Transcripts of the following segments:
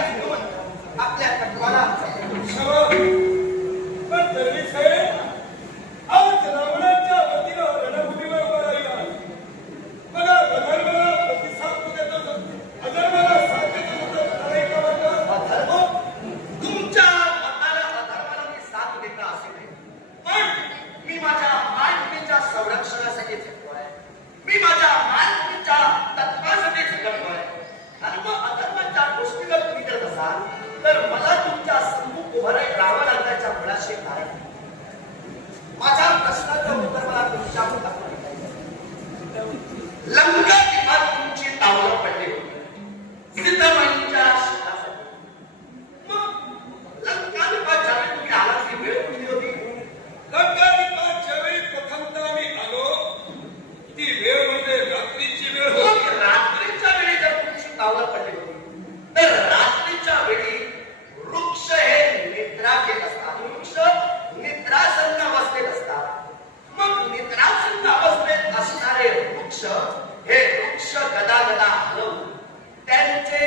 आपल्या तत्वाला पण तरी आज रावणाच्या वतीनं रणभूमीवर उभा राहिला. बघा अधर्माला प्रतिसाद देतो, अधर्माला साथ देतो. तुमच्या मताला अधर्माला मी साथ देता असे नाही, पण मी माझ्या मालकीच्या संरक्षणासाठी झटतोय. मी माझ्या मालकीच्या तत्वासाठी झटतोय. आणि मग अधर्माच्या गोष्टीला तुम्ही करत असाल तर मला तुमच्या सम्मुख उभं राहावं लागण्याच्या मुळाशी कारण माझ्या प्रश्नाचं उत्तर मला तुमच्या मुखात लंका किंवा तुमची तावलं पडली होती सीतामाईच्या शेतासाठी. मग लंका किंवा ज्यावेळी तुम्ही आलात ती वेळ कुठली होती? लंका ज्यावेळी प्रथमतः आम्ही आलो ती वेळ म्हणजे रात्रीची वेळ होती. रात्रीच्या वेळी जर तुमची तावलं पडली होती तर रात्रीच्या वेळी वृक्ष हे निद्रा घेत असतात. वृक्ष निद्रासन्न अवस्थेत असतात. मग निद्रासन्न अवस्थेत असणारे वृक्ष हे वृक्ष गदा हलवून त्यांचे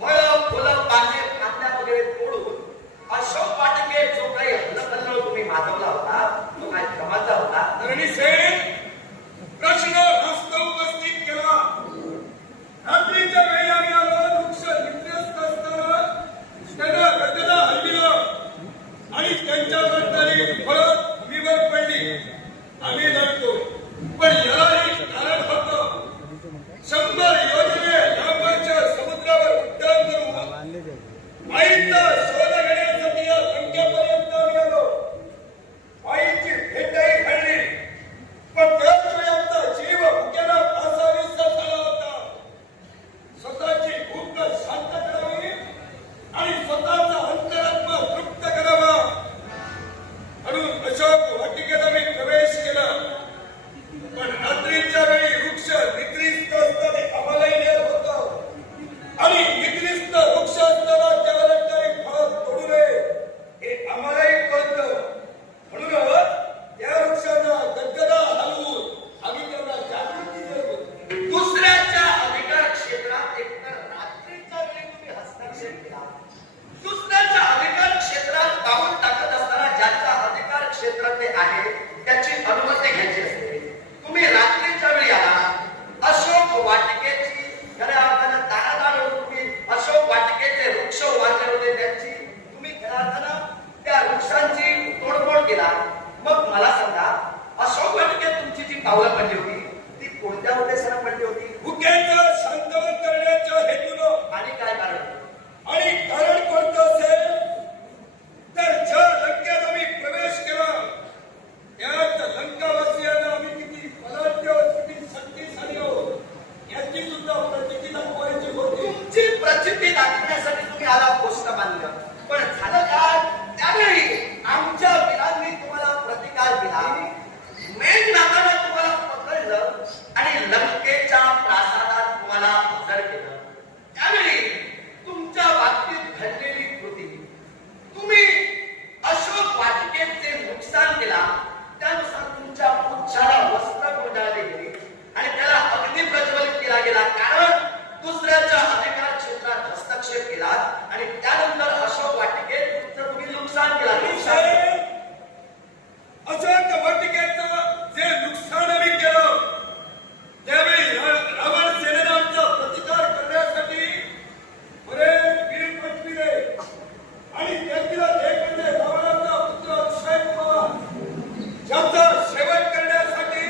फळं फुलं पाने फांद्या वगैरे तोडून अशोक वाटिके जो काही हल्लकल्लोळ तुम्ही माजवला होता तो काही क्रमाचा होता. प्रश्न रास्त उपस्थित केला. रात्रीच्या वेळी आम्ही आलो, वृक्ष निद्रस्त असताना त्यांना गदगदा हलविलं आणि त्यांच्यावर तरी फळं भूमीवर पडली. आम्ही लढतो, पण याला एक कारण होतं. 100 योजने लांबच्या समुद्रावर उड्डाण करून आईचा शोध घेण्यासाठी या लंकेपर्यंत आम्ही आलो. आईची भेटही घडली, पण त्याच वेळी आमचा जीव भुकेला फासावीसा झाला होता. स्वतःची भूक शांत करावी आणि स्वतःचा अंतरात्मा तृप्त करावा म्हणून अशोक वाटिकेत आम्ही प्रवेश केला. पण रात्रीच्या वेळी वृक्ष निद्रिस्त असताना आम्हालाही नेत होतं आणि निद्रिस्त वृक्ष असताना त्याला लागणारी फळं तोडू नये हे आम्हालाही कळतं. म्हणूनच त्या वृक्षांना गदगदा हलवून आम्ही त्यांना जागृती देतो. दुसऱ्याच्या अधिकार क्षेत्रात एकतर रात्रीच्या वेळी तुम्ही हस्तक्षेप केला. दुसऱ्याच्या अधिकार क्षेत्रात पाऊल टाकत असताना ज्याचा अधिकार क्षेत्र ते आहे त्याची अनुमती घ्यायची असते. तुम्ही रात्रीच्या वेळी आला, अशोक वाटिकेची खऱ्या अर्थानं दाणादाण होऊन तुम्ही अशोक वाटिकेचे वृक्ष उभारले होते त्यांची तुम्ही खऱ्या अर्थानं त्या वृक्षांची तोडफोड केला. मग मला सांगा, अशोक वाटिकेत तुमची जी पावलं पडली होती ती कोणत्या उद्देशाने पडली होती? भुकेचं शांतवन करण्याच्या हेतूनं. आणि काय कारण? आणि कारण कोणतं असेल तर ज्या लंकेत आम्ही प्रवेश केला त्यात लंकावासियांना आम्ही किती बलाढ्य किती शक्तिशाली आहोत याची सुद्धा प्रचिती दाखवायची होती. तुमची प्रचिती दाखवण्यासाठी तुम्ही आला गोष्ट मानलं, पण झालं काय? त्यावेळी आमच्या वीरांनी तुम्हाला प्रतिकार दिला. मेघनाथाने तुम्हाला पकडलं आणि लंकेच्या प्रासादात तुम्हाला हजर केलं. त्यावेळी तुमच्या बाबतीत घडलेली कृती तुम्ही अशोक वाटिकेचे नुकसान केला. त्यानुसार तुमच्या पुच्छाला वस्त्र गुंडाळले गेले आणि त्याला अग्नी प्रज्वलित केला गेला. कारण दुसऱ्याच्या अधिकार क्षेत्रात हस्तक्षेप केला आणि त्यानंतर अशोक वाटिकेत तुमचं तुम्ही नुकसान केला. अशोक वाटिकेचं जे नुकसान आम्ही केलं त्यावेळी रावण सेनेने आमचा प्रतिकार करण्यासाठी बरेच वीर पटविले आणि त्यातील एक म्हणजे रावणाचा पुत्र अक्षय कुमार ज्याचा शेवट करण्यासाठी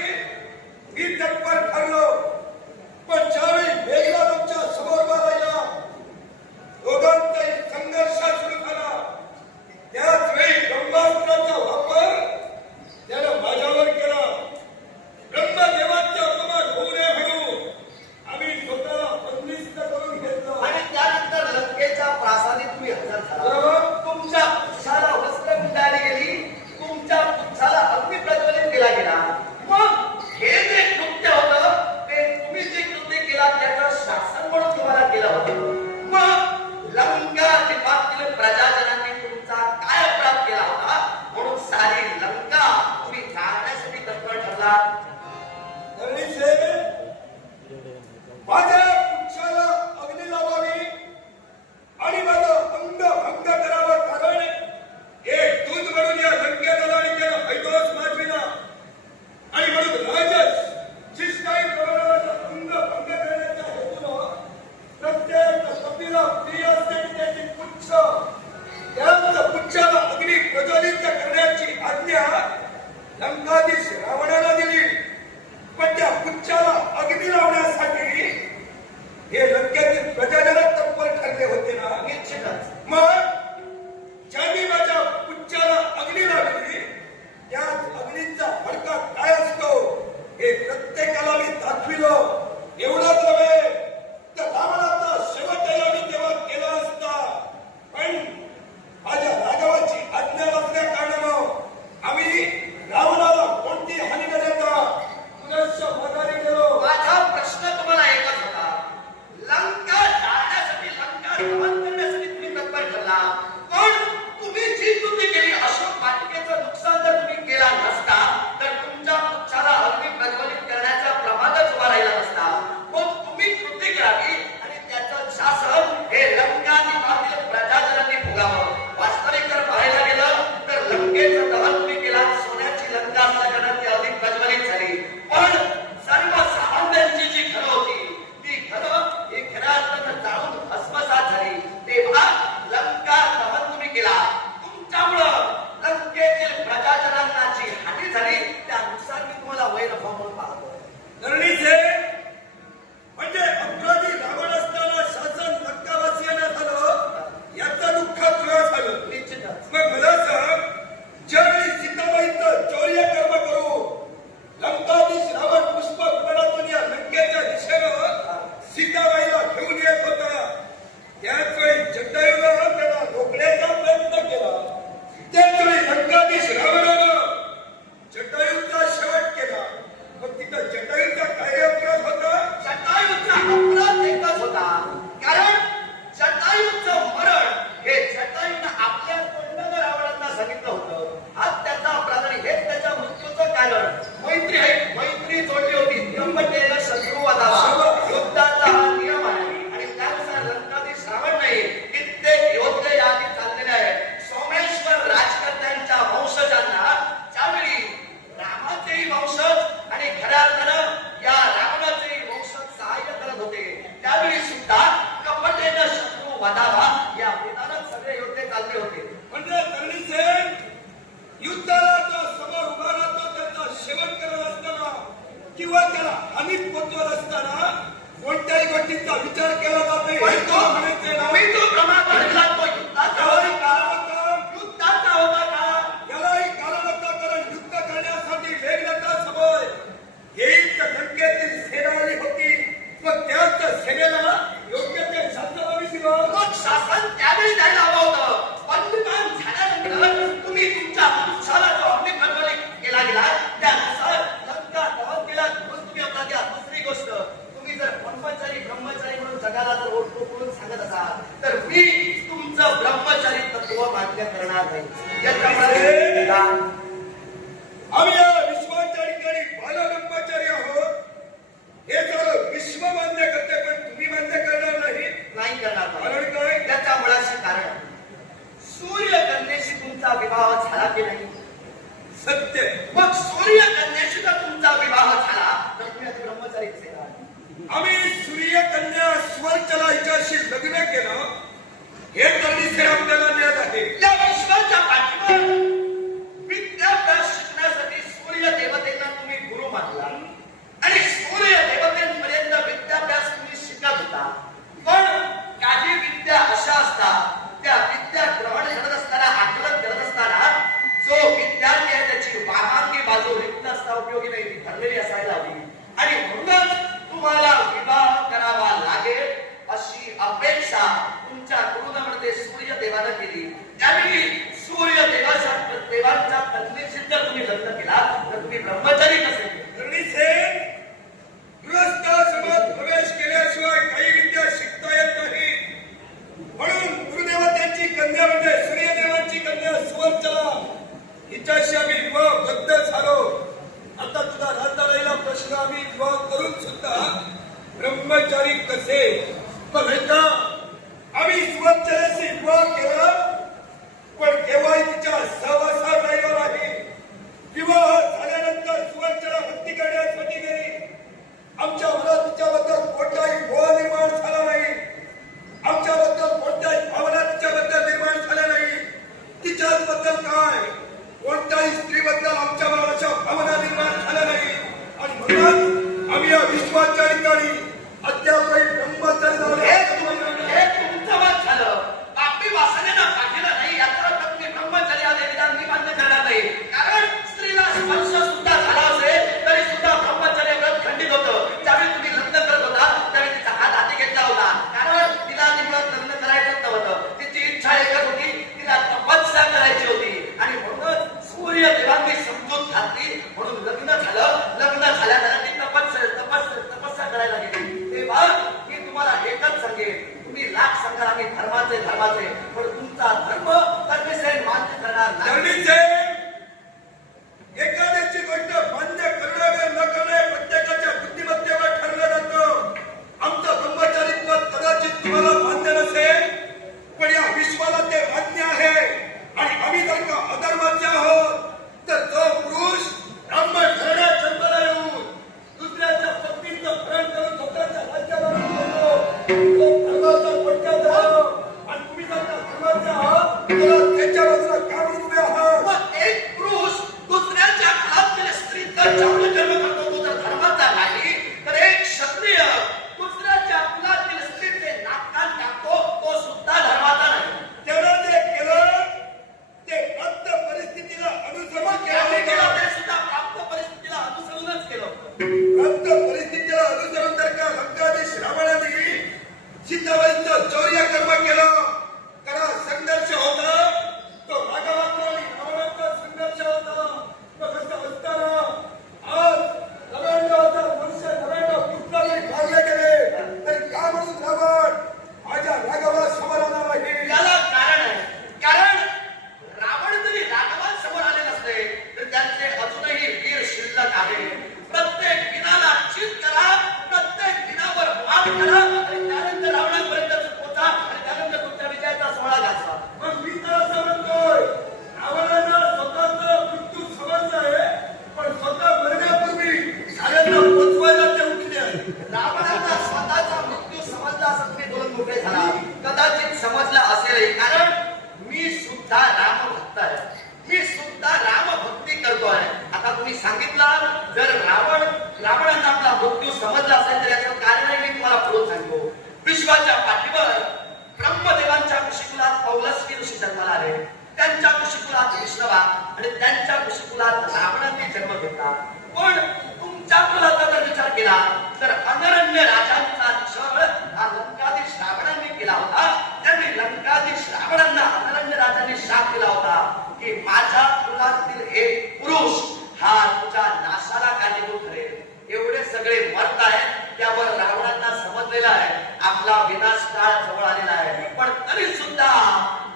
मी तत्पर ठरलो. पण ज्यावेळी मेघनाथ आमच्या समोर उभा राहिला, दोघांचाही संघर्ष सुरू झाला. त्याच वेळी ब्रह्मास्त्राचा वापर त्यानं माझ्यावर केला. ब्रह्मदेवाचा अपमान होऊ नये म्हणून आम्ही स्वतःला बंदिस्त करून घेतलं आणि त्यानंतर लंकेच्या प्रासादी तुम्ही हजर झाला. बरोबर. तुमच्या पुच्छाला वस्त्र गुंडाळली गेली, तुमच्या पुच्छाला अग्नी प्रज्वलित केला गेला. मग हे जे कृत्य होतं ते तुम्ही जे कृत्य केला त्याचं शासन म्हणून तुम्हाला केलं होतं. मग लंका द्वीपातील प्रजाजनांनी तुमचा काय अपराध केला होता म्हणून सारी लंका तुम्ही जाळण्यासाठी तत्पर ठरला. माझ्या पुच्छाला अग्नी लावावी आणि पुच्छ त्याच पुच्छाला अग्नी प्रज्वलित करण्याची आज्ञा लंकाधीश रावणाला दिली. पण त्या पुच्छाला अग्नी लावण्यासाठी हे लंकेतील प्रजाजन तत्पर ठरले होते ना. निश्चितच. मग ज्यांनी माझ्या पुच्छाला अग्नी लावली त्याच अग्नीचा फडका काय असतो हे प्रत्येकाला मी दाखविलो. एवढंच नव्हे तर रावणाचा शेवटही आम्ही तेव्हा केला असता. पण माझ्या राघवाची आज्ञा नसल्या कारणानं आम्ही रावणाला कोणती हानी न देता पुनश्च माघारी गेलो. माझा प्रश्न तुम्हाला एकच होता. लंका जाळण्यासाठी, लंका दहन करण्यासाठी तुम्ही तत्पर ठरला. पण तुम्ही जी कृती केली, अशोक वाटिकेचं नुकसान जर तुम्ही केला नसता तर तुमच्या पुच्छाला अग्नी प्रज्वलित करण्याचा प्रमादच उभा राहिला नसता. मग तुम्ही कृती करावी आणि त्याचं शासन हे लंका निवासी प्रजाजनांनी भोगावं. वास्तविक जर पाहायला गेलं तर लंकेचं दहन तुम्ही केला, सोन्याची लंका असल्यानं ती अधिक प्रज्वलित झाली. पण सर्वसामान्यांची जी घरं होती ती घरं ही खऱ्या अर्थानं जाळून भस्मसात झाली. तेव्हा लंका दहन तुम्ही केला, तुमच्यामुळं लंकेतील प्रजाजनांना जी हानी झाली त्यानुसार मी तुम्हाला वैरभाव म्हणून पाहतो. धरणीचे म्हणजे अपराधी रावण असताना शासन लंकावासियांना झालं याचं दुःख तुला झालं. निश्चितच. मग मला सांग, ज्यावेळी सीताबाईचं चौर्य कर्म करू लंकाधीश रावण पुष्प विमानातून या लंकेच्या दिशेनं सीताबाईला घेऊन येत होता त्याच वेळी जटायूनं त्याला रोखण्याचा प्रयत्न केला. त्याच वेळी लंकाधीश रावणानं जटायूचा शेवट केला. मग तिथं जटायूचा काय अपराध होता? जटायूचा अपराध एकच होता. कारण जटायूचं मरण हे जटायूनं आपल्या तोंडानं रावणांना सांगितलं होतं. आज त्याचा अपराध आणि हेच त्याच्या मृत्यूचं कारण. मैत्री जोडली होती. नियमबद्धतेला शत्रू वादावा, युद्धाचा हा नियम आहे आणि त्यानुसार लंकाधीश रावण नाही कित्येक योद्धे यादी चाललेले आहेत. सोमेश्वर राजकर्त्यांच्या वंशजांना ज्यावेळी रामाचेही वंशज आणि खऱ्या अर्थानं या रावणाचेही वंशज सहाय्य करत होते त्यावेळी सुद्धा कपटेनं शत्रू वादावा या मैदानात सगळे योद्धे चालले होते. म्हणजे धरणीचे युद्धाला जो समोर उभा राहतो त्याचा शेवट करत असताना किंवा त्याला हानीत पोचवत असताना कोणत्याही गोष्टीचा विचार केला जात नाही. पण तो तुम्ही जो प्रमाण भरला तो युद्धाचा यालाही होता. कारण होतं. युद्धाचा होता का? यालाही कारण होतं, कारण युद्ध करण्यासाठी वेगळा समय हेच लंकेतील सेना आली होती. मग त्याच सेनेला योग्य ते शासनाने दिलं. मग शासन त्यावेळी द्यायला हवं होतं. बंदकान झाल्यानंतर तुम्ही तुमच्या पुच्छाला जो अग्नी प्रज्वलित केला गेला त्यानुसार लंका दहन केला म्हणून तुम्ही आता द्या. दुसरी गोष्ट, तुम्ही जर ब्रह्मचारी म्हणून जगाला जर ओळखून सांगत असाल तर मी तुमचं ब्रह्मचारी तत्व मान्य करणार नाही. याच्यामध्ये आम्ही या विश्वाच्या ठिकाणी बालब्रह्मचारी आहोत हे सर्व विश्व मान्य करते, पण तुम्ही मान्य करणार नाही करणार. कारण काय? त्याच्या मुळाशी कारण सूर्यकन्येशी तुमचा विवाह झाला की नाही? सत्य. मग सूर्यकन्येशी जर तुमचा विवाह झाला तर तुम्ही आता ब्रह्मचारी कसे राहाल? आम्ही सूर्यकन्या स्वर्चला हिच्याशी लग्न केलं हे तरी आपल्याला ज्ञात आहे. त्या विश्वाच्या पाठीवर विद्याभ्यास शिकण्यासाठी सूर्य देवतेला तुम्ही गुरु मानला आणि सूर्य देवतेपर्यंत विद्याभ्यास तुम्ही शिकत होता. पण काही विद्या अशा असतात त्या विद्या ग्रहण करत असताना, आकलन करत असताना जो विद्यार्थी आहे त्याची वामांगी बाजू रिक्त असता उपयोगी नाही, ती ठरलेली असायला हवी आणि म्हणूनच तुम्हाला विवाह करावा लागेल अशी अपेक्षा तुमच्या गुरुनामध्ये सूर्यदेवानं केली. त्यावेळी सूर्यदेवाच्या कन्येशी जर तुम्ही लग्न केला तर तुम्ही ब्रह्मचारी कसे? गृहस्थाश्रमात प्रवेश केल्याशिवाय काही विद्या शिकता येत नाही. म्हणून गुरुदेव त्यांची कन्या म्हणजे सूर्यदेवांची कन्या सुवर्चला हिच्याशी आम्ही विवाहबद्ध झालो. आता तुझा राजदाराईला प्रश्न, आम्ही विवाह करून सुद्धा ब्रह्मचारी कसे? मग आम्ही सुवर्चलेशी विवाह केला पण केव्हाही तिच्या सहवासात राहिलो नाही. विवाह झाल्यानंतर सुवर्चला भक्ती करण्यासाठी गेली. आमच्या मनात तिच्याबद्दल कोणताही मोह निर्माण झाला नाही. आमच्याबद्दल कोणत्याही भावना तिच्याबद्दल धर्माचे पण तुमचा धर्म तर्मिसेन मान्य करणार नाही. धरणीचे एखाद्याची गोष्ट मान्य करणं न करणं प्रत्येकाच्या बुद्धिमत्तेवर ठरलं जातं. आमचं ब्रह्मचारित्व कदाचित तुम्हाला मान्य नसेल, पण या विश्वाला ते मान्य आहे. आणि आम्ही जर का अधर्माचे आहोत तर जो पुरुष ब्राह्मण घराण्यात जन्माला येऊन दुसऱ्याच्या पत्नीचं प्रेम करून स्वतःच्या राज्यावर आणतो, तो धर्माचा पट्ट्यात राहतो. आणि तुम्ही जर का धर्माचे आहात तर त्याच्या बाजूला का म्हणून उभे आहात? मग एक पुरुष दुसऱ्याच्या घरातील स्त्रीचं चांगलं कर्म करतो तो जर धर्माचा नाही, तर एक क्षत्रिय दुसऱ्याच्या कुलातील स्त्रीचे नाकात टाकतो तो सुद्धा धर्माचा नाही. त्यानं जे केलं ते प्राप्त परिस्थितीला अनुसरून त्याने केलं केलं. ते सुद्धा प्राप्त परिस्थितीला अनुसरूनच केलं. प्राप्त परिस्थितीला अनुसरून जर का लंकाधीश रावणाने सीताबाईंचं चौर्य कर्म केलं, करा संघर्ष होता तो राघवाचा आणि रावणाचा संघर्ष होता. मग असं असताना आज 99,000 वर्ष 99 पुत्रांनी मारले गेले तरी का म्हणून रावण माझ्या राघवा समोर आला नाही? याला कारण आहे. कारण रावण जरी राघवांसमोर आले नसते तर त्यांचे अजूनही वीर शिल्लक आहे. प्रत्येक विनाला चित करा, प्रत्येक विनावर मात करा आणि त्यानंतर रावणापर्यंत पोहोचा आणि त्यानंतर तुमच्या विजयाचा सोहळा घातला. मग मी तर असं म्हणतोय, रावणाला स्वतःचा मृत्यू समजलाय, पण स्वतः मरण्यापूर्वी साऱ्यांना पोचवायला ते उठले आहे. रावणाचा स्वतःचा मृत्यू समजला असं तुम्ही दोन मोकळे झाला. कदाचित समजला असेलही, कारण मी सुद्धा रामभक्त आहे. मी सुद्धा रामभक्ती करतोय. आता तुम्ही सांगितलं जर रावणाचा आपला मृत्यू समजला असेल तर याचं कारणही मी तुम्हाला पुढे सांगतो. विश्वाच्या पाठीवर ब्रह्मदेवांच्या कुशीकुलात पौलस्की ऋषी जन्माला आले. त्यांच्या कुशीकुलात विष्णवा आणि त्यांच्या कुशीकुलात रावणाने जन्म घेतला. पण तुमच्या कुलाचा जर विचार केला तर अनरण्य राजांचा छळ हा लंकाधीश रावणाने केला होता. त्यांनी लंकाधीश रावणांना अनरण्य राजांनी शाप दिला होता की माझ्या कुलातील एक पुरुष हा तुझ्या नाशाला कारणीभूत ठरेल. एवढे सगळे मर्द आहेत, त्यावर रावणांना समजलेला आहे आपला विनाश काळ जवळ आलेला आहे. पण तरी सुद्धा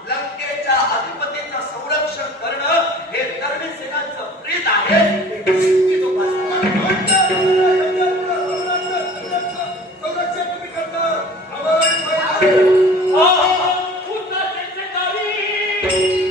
लंकेच्या अधिपतीचं संरक्षण करणं हे तरुणी सेनांचं प्रीत आहे. ही जोपासना. संरक्षण तुम्ही करता. तू तर त्यांच्या गावी